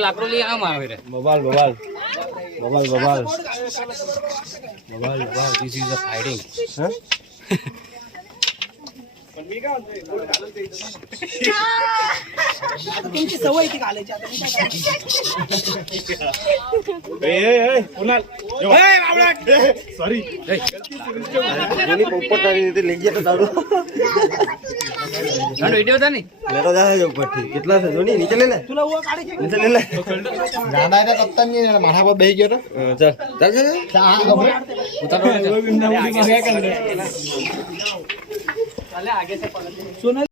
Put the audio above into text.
લાકડો લઈ આમ આવે રે બબાલ ધીસ ઇઝ અ ફાઇટિંગ तुमची सवय ती घालायची आता सॉरी વિડીયો था नहीं लेटो जा है ऊपर ठीक कितना से जोनी नीचे ले ले तुला उवा काढायची नीचे ले ले जाना है कप्तान नहीं माथा पर बेही गयो चल चल चल उतारो सोनल